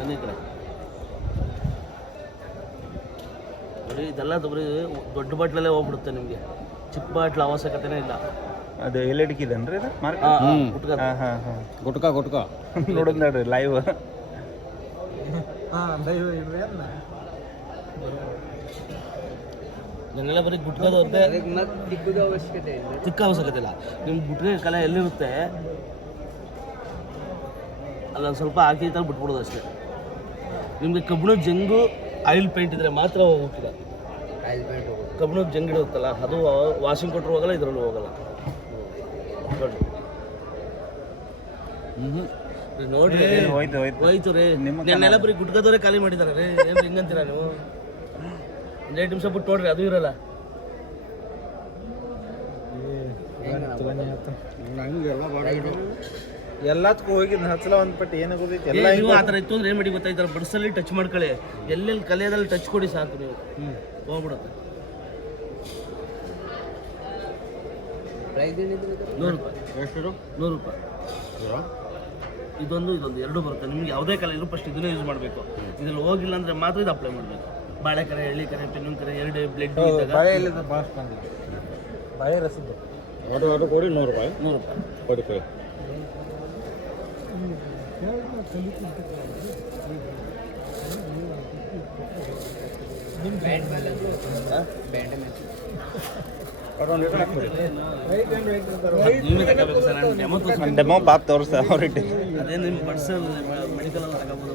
ಬನ್ನಿ ಈ ಕಡೆ ಬರೀ ಇದೆಲ್ಲ ಬರೀ ದೊಡ್ಡ ಬಾಟ್ಲಲ್ಲೇ ಹೋಗ್ಬಿಡುತ್ತೆ ನಿಮಗೆ, ಚಿಕ್ಕ ಬಾಟ್ಲು ಅವಶ್ಯಕತೆನೇ ಇಲ್ಲ. ಅದು ಎಲ್ಲೆಡಕ್ಕಿದನ್ರಿ ಇದು ಮಾರ್ಕ್? ಗುಟ್ಕ ನೋಡೋದು ನೋಡ್ರಿ ಲೈವ್. ಇದನ್ನೆಲ್ಲ ಬರೀ ಗುಟ್ಕದವ್ರದ್ದೇ, ಚಿಕ್ಕ ಅವಶ್ಯಕತೆ ಇಲ್ಲ. ನಿಮ್ಗೆ ಗುಟ್ಕೆ ಕಲೆ ಎಲ್ಲಿರುತ್ತೆ ಅಲ್ಲೊಂದು ಸ್ವಲ್ಪ ಹಾಕಿ ತರ ಬಿಟ್ಬಿಡೋದು ಅಷ್ಟೇ. ನಿಮಗೆ ಕಬ್ಬಿಣದ ಜಂಗು ಆಯಿಲ್ ಪೇಂಟ್ ಇದ್ರೆ ಮಾತ್ರ ಹೋಗ್ತಿಲ್ಲ. ಕಬ್ಬಿಣದ ಜಂಗ್ ಇಡುತ್ತಲ್ಲ ಅದು ವಾಷಿಂಗ್ ಕೊಟ್ಟರು ಹೋಗಲ್ಲ, ಇದರಲ್ಲೂ ಹೋಗಲ್ಲ. ನೋಡ್ರಿ ಹೋಯ್ತು ರೀ. ನಿನ್ನೆಲ್ಲ ಬರೀ ಗುಟ್ಕದವರೇ ಖಾಲಿ ಮಾಡಿದಾರೆ ರೀ. ಏನು ಹಿಂಗಂತೀರಾ ನೀವು? ಒಂದು 2 ನಿಮಿಷ ಬಿಟ್ಟು ನೋಡ್ರಿ, ಅದು ಇರಲ್ಲ. ಎಲ್ಲದಕ್ಕೂ ಹೋಗಿ ಹಚ್ಚಲ ಒಂದು ಪಟ್ಟು ಏನಾಗೋದೈತಿ ಎಲ್ಲ. ನೀವು ಆ ಥರ ಇತ್ತು ಅಂದ್ರೆ ಏನು ಮಾಡಿ ಗೊತ್ತಾ, ಈ ಥರ ಬಡ್ಸಲ್ಲಿ ಟಚ್ ಮಾಡ್ಕೊಳ್ಳಿ, ಎಲ್ಲೆಲ್ಲಿ ಕಲಿಯೋದಲ್ಲಿ ಟಚ್ ಕೊಡಿ ಸಾಕು, ನೀವು ಹೋಗ್ಬಿಡುತ್ತೆ. 100 ರೂಪಾಯಿ. ಎಷ್ಟು? 100 ರೂಪಾಯಿ. ಇದೊಂದು 2 ಬರುತ್ತೆ. ನಿಮ್ಗೆ ಯಾವುದೇ ಕಲೆ ಇದ್ರು ಫಸ್ಟ್ ಇದನ್ನೇ ಯೂಸ್ ಮಾಡಬೇಕು. ಇದ್ರಲ್ಲಿ ಹೋಗಿಲ್ಲ ಅಂದರೆ ಮಾತ್ರ ಇದು ಅಪ್ಲೈ ಮಾಡಬೇಕು. ಬಾಳೆಕರೆ, ಎಳ್ಳಿಕರೆ, ತೆಂಗಿನ ಕರೆ, 2 ಬ್ಲೆಡ್ ಬಾಳೆ ರಸದ್ದು ಅದು ಕೊಡಿ 100 ರೂಪಾಯಿ. 100 ರೂಪಾಯಿ ಕೊಡಿ ಕೊಡಿ. ನೀವೇ ತಗೋಬೇಕು ಸರ್, ನಾನು ಡೆಮೋ ಡೆಮೋ ಪಾಪ್ ತೋರಿಸ್ತಾ ಅವ್ರಿಗೆ. ಅದೇ ನಿಮ್ಮ ಬಡ್ಸಲ್ಲಿ ಮೆಡಿಕಲ್ ತಗೋಬೋದು.